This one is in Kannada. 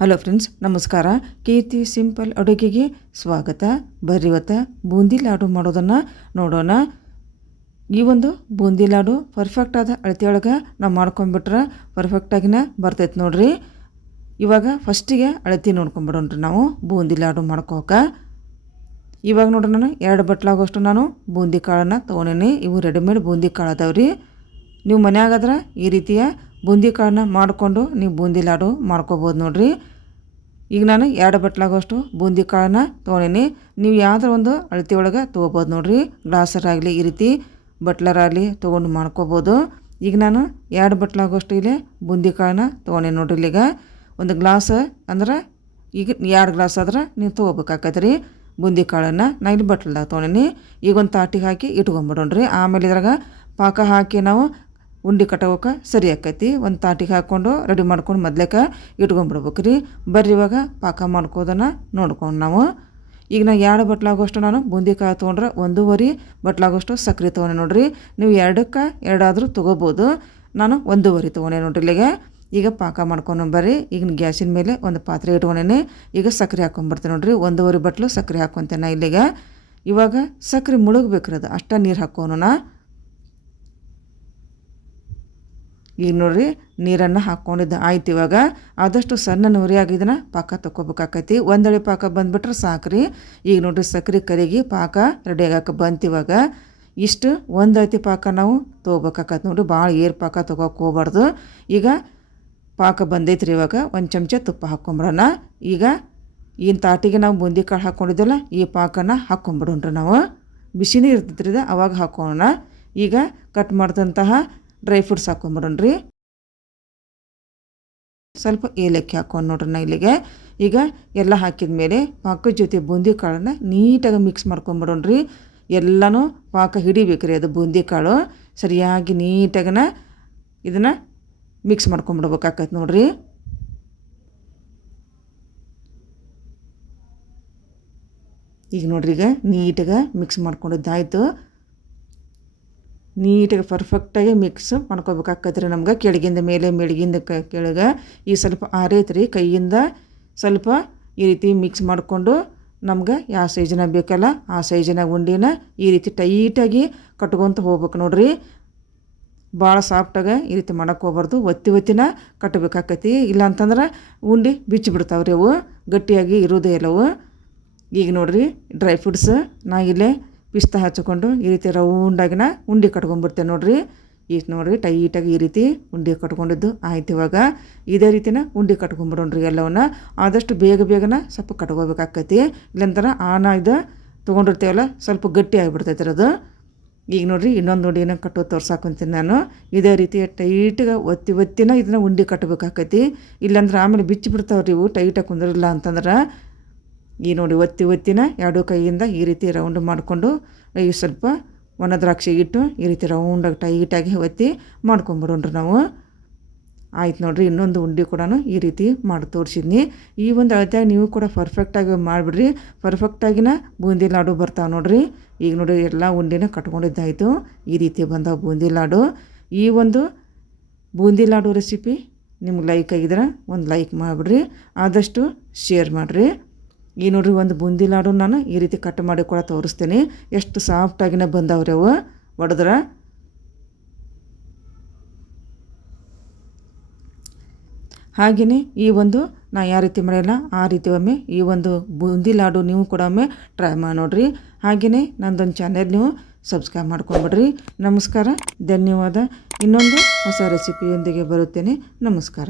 ಹಲೋ ಫ್ರೆಂಡ್ಸ್ ನಮಸ್ಕಾರ. ಕೀರ್ತಿ ಸಿಂಪಲ್ ಅಡುಗೆಗೆ ಸ್ವಾಗತ. ಬರ್ರಿ ಇವತ್ತು ಬೂಂದಿ ಲಾಡು ಮಾಡೋದನ್ನು ನೋಡೋಣ. ಈ ಒಂದು ಬೂಂದಿ ಲಾಡು ಪರ್ಫೆಕ್ಟ್ ಆದ ಅಳತೆಯೊಳಗೆ ನಾವು ಮಾಡ್ಕೊಂಬಿಟ್ರೆ ಪರ್ಫೆಕ್ಟಾಗಿನ ಬರ್ತೈತೆ ನೋಡ್ರಿ. ಇವಾಗ ಫಸ್ಟಿಗೆ ಅಳತಿ ನೋಡ್ಕೊಂಬಿಡೋಣ್ರಿ ನಾವು ಬೂಂದಿ ಲಾಡು ಮಾಡ್ಕೋಕ. ಇವಾಗ ನೋಡ್ರಿ ನಾನು ಎರಡು ಬಟ್ಲಾಗೋಷ್ಟು ನಾನು ಬೂಂದಿ ಕಾಳನ್ನು ತೊಗೊಂಡೀನಿ. ಇವು ರೆಡಿಮೇಡ್ ಬೂಂದಿ ಕಾಳು ಅದಾವ್ರಿ. ನೀವು ಮನೆಯಾಗಾದ್ರೆ ಈ ರೀತಿಯ ಬೂಂದಿ ಕಾಳನ್ನ ಮಾಡಿಕೊಂಡು ನೀವು ಬೂಂದಿ ಲಾಡು ಮಾಡ್ಕೋಬೋದು ನೋಡಿರಿ. ಈಗ ನಾನು ಎರಡು ಬಟ್ಲಾಗೋಷ್ಟು ಬೂಂದಿ ಕಾಳನ್ನ ತೊಗೊಂಡೀನಿ. ನೀವು ಯಾವ್ದಾರ ಒಂದು ಅಳತಿ ಒಳಗೆ ತೊಗೋಬೋದು ನೋಡಿರಿ. ಗ್ಲಾಸರಾಗಲಿ ಈ ರೀತಿ ಬಟ್ಲರಾಗಲಿ ತೊಗೊಂಡು ಮಾಡ್ಕೋಬೋದು. ಈಗ ನಾನು ಎರಡು ಬಟ್ಲಾಗೋಷ್ಟು ಇಲ್ಲಿ ಬೂಂದಿ ಕಾಳನ್ನ ತೊಗೊಂಡೆ ನೋಡಿರಿ ಇಲ್ಲಿಗ. ಒಂದು ಗ್ಲಾಸ್ ಅಂದ್ರೆ ಈಗ ಎರಡು ಗ್ಲಾಸ್ ಆದ್ರೆ ನೀವು ತೊಗೋಬೇಕಾಕೈತೆ ರೀ ಬೂಂದಿ ಕಾಳನ್ನು ನಾ ಇಲ್ಲಿ ಬಟ್ಲದಾಗ ತೊಗೊಂಡೀನಿ. ಈಗ ಒಂದು ತಾಟಿಗೆ ಹಾಕಿ ಇಟ್ಕೊಂಬಿಡೋಣ್ರಿ. ಆಮೇಲೆ ಇದ್ರಾಗ ಪಾಕ ಹಾಕಿ ನಾವು ಉಂಡೆ ಕಟ್ಟೋಕೆ ಸರಿ ಆಕೈತಿ. ಒಂದು ತಾಟಿಗೆ ಹಾಕ್ಕೊಂಡು ರೆಡಿ ಮಾಡ್ಕೊಂಡು ಮೊದ್ಲೇಕ ಇಟ್ಕೊಂಡ್ಬಿಡ್ಬೇಕು ರೀ ಬರ್ರಿ ಇವಾಗ ಪಾಕ ಮಾಡ್ಕೋದನ್ನ ನೋಡ್ಕೊಂಡು ನಾವು. ಈಗ ನಾ ಎರಡು ಬಟ್ಲಾಗೋಷ್ಟು ನಾನು ಬೂಂದಿಕಾಯಿ ತೊಗೊಂಡ್ರೆ ಒಂದೂವರೆ, ಬಟ್ಲಾಗೋಷ್ಟು ಸಕ್ಕರೆ ತೊಗೊಂಡೆ ನೋಡಿರಿ. ನೀವು ಎರಡಕ್ಕೆ ಎರಡಾದರೂ ತೊಗೋಬೋದು. ನಾನು ಒಂದೂವರೆ ತೊಗೊಂಡೆ ನೋಡ್ರಿ ಇಲ್ಲಿಗೆ. ಈಗ ಪಾಕ ಮಾಡ್ಕೊಂಡು ಬರ್ರಿ. ಈಗ ಗ್ಯಾಸಿನ ಮೇಲೆ ಒಂದು ಪಾತ್ರೆ ಇಟ್ಕೊಂಡೇನೆ. ಈಗ ಸಕ್ಕರೆ ಹಾಕ್ಕೊಂಬರ್ತೀನಿ ನೋಡಿರಿ. ಒಂದೂವರೆ ಬಟ್ಲು ಸಕ್ಕರೆ ಹಾಕ್ಕೊತೇನೆ ಇಲ್ಲಿಗೆ. ಇವಾಗ ಸಕ್ಕರೆ ಮುಳುಗ್ಬೇಕ್ರಿ ಅದು. ಅಷ್ಟ ನೀರು ಹಾಕೋಣ ಈಗ ನೋಡ್ರಿ, ನೀರನ್ನು ಹಾಕ್ಕೊಂಡಿದ್ದ ಆಯ್ತು ಇವಾಗ ಆದಷ್ಟು ಸಣ್ಣ ನುರಿ ಆಗಿದ್ದನ್ನ ಪಾಕ ತೊಗೋಬೇಕಾಕೈತಿ ಒಂದಳೆ ಪಾಕ ಬಂದುಬಿಟ್ರೆ ಸಾಕ್ರಿ. ಈಗ ನೋಡ್ರಿ, ಸಕ್ರೆ ಕರಿಗಿ ಪಾಕ ರೆಡಿ ಆಗಕ್ಕೆ ಬಂತಿವಾಗ ಇಷ್ಟು ಒಂದು ಐತಿ ಪಾಕ ನಾವು ತೊಗೋಬೇಕಾಕೈತಿ. ನೋಡ್ರಿ ಭಾಳ ಏರ್ ಪಾಕ ತೊಗೋಕೆ ಹೋಗ್ಬಾರ್ದು. ಈಗ ಪಾಕ ಬಂದೈತ್ರಿ ಇವಾಗ. ಒಂದು ಚಮಚ ತುಪ್ಪ ಹಾಕ್ಕೊಂಬಿಡೋಣ ಈಗ ಈ ತಾಟಿಗೆ ನಾವು ಬೂಂದಿ ಕಾಳು ಹಾಕ್ಕೊಂಡಿದ್ದಲ್ಲ ಈ ಪಾಕನ ಹಾಕ್ಕೊಂಬಿಡೋಣ್ರಿ ನಾವು. ಬಿಸಿನೇ ಇರ್ತೈತ್ರಿ ಅವಾಗ ಹಾಕೋಣ. ಈಗ ಕಟ್ ಮಾಡಿದಂತಹ ಡ್ರೈ ಫ್ರೂಟ್ಸ್ ಹಾಕೊಂಬಿಡೋಣ್ರಿ ಸ್ವಲ್ಪ ಏಲಕ್ಕಿ ಹಾಕೊಂಡು ನೋಡ್ರಿ ಇಲ್ಲಿಗೆ. ಈಗ ಎಲ್ಲ ಹಾಕಿದ ಮೇಲೆ ಪಾಕದ ಜೊತೆ ಬೂಂದಿ ಕಾಳನ್ನ ನೀಟಾಗಿ ಮಿಕ್ಸ್ ಮಾಡ್ಕೊಂಬಿಡೋಣ್ರಿ ಎಲ್ಲನೂ ಪಾಕ ಹಿಡಿಬೇಕ್ರಿ ಅದು ಬೂಂದಿ ಕಾಳು ಸರಿಯಾಗಿ ನೀಟಾಗನ ಇದನ್ನು ಮಿಕ್ಸ್ ಮಾಡ್ಕೊಂಬಿಡ್ಬೇಕಾಕೈತೆ ನೋಡ್ರಿ. ಈಗ ನೋಡ್ರಿ ಈಗ ನೀಟಾಗಿ ಮಿಕ್ಸ್ ಮಾಡ್ಕೊಂಡಿದ್ದಾಯ್ತು. ನೀಟಾಗಿ ಪರ್ಫೆಕ್ಟಾಗಿ ಮಿಕ್ಸ್ ಮಾಡ್ಕೋಬೇಕಾಕತ್ರಿ ನಮ್ಗೆ ಕೆಳಗಿಂದ ಮೇಲೆ ಮೇಳಗಿಂದ ಕೆಳಗೆ ಈ ಸ್ವಲ್ಪ ಆರೈತ್ರಿ. ಕೈಯಿಂದ ಸ್ವಲ್ಪ ಈ ರೀತಿ ಮಿಕ್ಸ್ ಮಾಡಿಕೊಂಡು ನಮ್ಗೆ ಯಾವ ಸೈಜಿನ ಬೇಕಲ್ಲ ಆ ಸೈಜಿನ ಉಂಡಿನ ಈ ರೀತಿ ಟೈಟಾಗಿ ಕಟ್ಕೊತ ಹೋಗ್ಬೇಕು ನೋಡ್ರಿ. ಭಾಳ ಸಾಫ್ಟಾಗ ಈ ರೀತಿ ಮಾಡಕ್ಕೆ ಹೋಗ್ಬಾರ್ದು. ಒತ್ತಿ ಒತ್ತಿನ ಕಟ್ಟಬೇಕಾಕತಿ ಇಲ್ಲ ಅಂತಂದ್ರೆ ಉಂಡಿ ಬಿಚ್ಚಿ ಬಿಡ್ತಾವ್ರಿ ಅವು. ಗಟ್ಟಿಯಾಗಿ ಇರೋದೇ ಇಲ್ಲವು ಈಗ ನೋಡ್ರಿ ಡ್ರೈ ಫ್ರೂಟ್ಸ್ ನಾ ಇಲ್ಲೇ ಪಿಸ್ತಾ ಹಚ್ಚಿಕೊಂಡು ಈ ರೀತಿ ರೌಂಡಾಗಿನ ಉಂಡೆ ಕಟ್ಕೊಂಡ್ಬಿಡ್ತೇನೆ ನೋಡಿರಿ. ಈಗ ನೋಡಿರಿ, ಟೈಟಾಗಿ ಈ ರೀತಿ ಉಂಡೆ ಕಟ್ಕೊಂಡಿದ್ದು ಆಯ್ತು ಇವಾಗ. ಇದೇ ರೀತಿನ ಉಂಡೆ ಕಟ್ಕೊಂಡ್ಬಿಡೋಣ್ರಿ ಎಲ್ಲವನ್ನ. ಆದಷ್ಟು ಬೇಗ ಬೇಗನ ಸ್ವಲ್ಪ ಕಟ್ಕೋಬೇಕಾಕೈತಿ ಇಲ್ಲಂತರ ಆನ ಇದು ತೊಗೊಂಡಿರ್ತೇವಲ್ಲ, ಸ್ವಲ್ಪ ಗಟ್ಟಿ ಆಗಿಬಿಡ್ತೈತೆ ಅದು. ಈಗ ನೋಡಿರಿ, ಇನ್ನೊಂದು ಉಂಡಿನ ಕಟ್ಟು ತೋರ್ಸಾಕೊಂತೀನಿ ನಾನು. ಇದೇ ರೀತಿ ಟೈಟಾಗಿ ಒತ್ತಿ ಒತ್ತಿನ ಇದನ್ನ ಉಂಡೆ ಕಟ್ಟಬೇಕಾಕೈತಿ ಇಲ್ಲಾಂದ್ರೆ ಆಮೇಲೆ ಬಿಚ್ಚಿ ಬಿಡ್ತಾವ್ರಿ ಇವು, ಟೈಟಾಗಿ ಕುಂದಿರಲಿಲ್ಲ ಅಂತಂದ್ರೆ. ಈ ನೋಡಿ ಒತ್ತಿ ಒತ್ತಿನ ಎರಡು ಕೈಯಿಂದ ಈ ರೀತಿ ರೌಂಡ್ ಮಾಡಿಕೊಂಡು ಈ ಸ್ವಲ್ಪ ಒಣ ದ್ರಾಕ್ಷಿ ಇಟ್ಟು ಈ ರೀತಿ ರೌಂಡಾಗಿ ಟೈಟಾಗಿ ಒತ್ತಿ ಮಾಡ್ಕೊಂಬಿಡೋಣ್ರಿ ನಾವು. ಆಯ್ತು ನೋಡಿರಿ, ಇನ್ನೊಂದು ಉಂಡೆ ಕೂಡ ಈ ರೀತಿ ಮಾಡಿ ತೋರಿಸಿದ್ನಿ. ಈ ಒಂದು ಅಳತೆಯಾಗ ನೀವು ಕೂಡ ಪರ್ಫೆಕ್ಟಾಗಿ ಮಾಡಿಬಿಡ್ರಿ. ಪರ್ಫೆಕ್ಟಾಗಿನ ಬೂಂದಿ ಲಾಡು ಬರ್ತಾವೆ ನೋಡಿರಿ. ಈಗ ನೋಡಿ ಎಲ್ಲ ಉಂಡಿನ ಕಟ್ಕೊಂಡಿದ್ದಾಯಿತು. ಈ ರೀತಿ ಬಂದ ಬೂಂದಿ ಲಾಡು. ಈ ಒಂದು ಬೂಂದಿ ಲಾಡು ರೆಸಿಪಿ ನಿಮ್ಗೆ ಲೈಕ್ ಆಗಿದ್ರೆ ಒಂದು ಲೈಕ್ ಮಾಡಿಬಿಡ್ರಿ. ಆದಷ್ಟು ಶೇರ್ ಮಾಡಿರಿ. ಈ ನೋಡ್ರಿ ಒಂದು ಬೂಂದಿ ಲಾಡು ನಾನು ಈ ರೀತಿ ಕಟ್ ಮಾಡಿ ಕೂಡ ತೋರಿಸ್ತೀನಿ. ಎಷ್ಟು ಸಾಫ್ಟಾಗಿನ ಬಂದವ್ರಿ ಅವು. ಒಡೆದ್ರೆ ಹಾಗೆಯೇ ಈ ಒಂದು ನಾ ಯಾವ ರೀತಿ ಮಾಡಿಲ್ಲ, ಆ ರೀತಿ ಒಮ್ಮೆ ಈ ಒಂದು ಬೂಂದಿ ಲಾಡು ನೀವು ಕೂಡ ಒಮ್ಮೆ ಟ್ರೈ ಮಾಡಿ ನೋಡಿರಿ. ಹಾಗೆಯೇ ನಂದೊಂದು ಚಾನೆಲ್ ನೀವು ಸಬ್ಸ್ಕ್ರೈಬ್ ಮಾಡ್ಕೊಂಬಿಡ್ರಿ. ನಮಸ್ಕಾರ, ಧನ್ಯವಾದ. ಇನ್ನೊಂದು ಹೊಸ ರೆಸಿಪಿಯೊಂದಿಗೆ ಬರುತ್ತೇನೆ. ನಮಸ್ಕಾರ.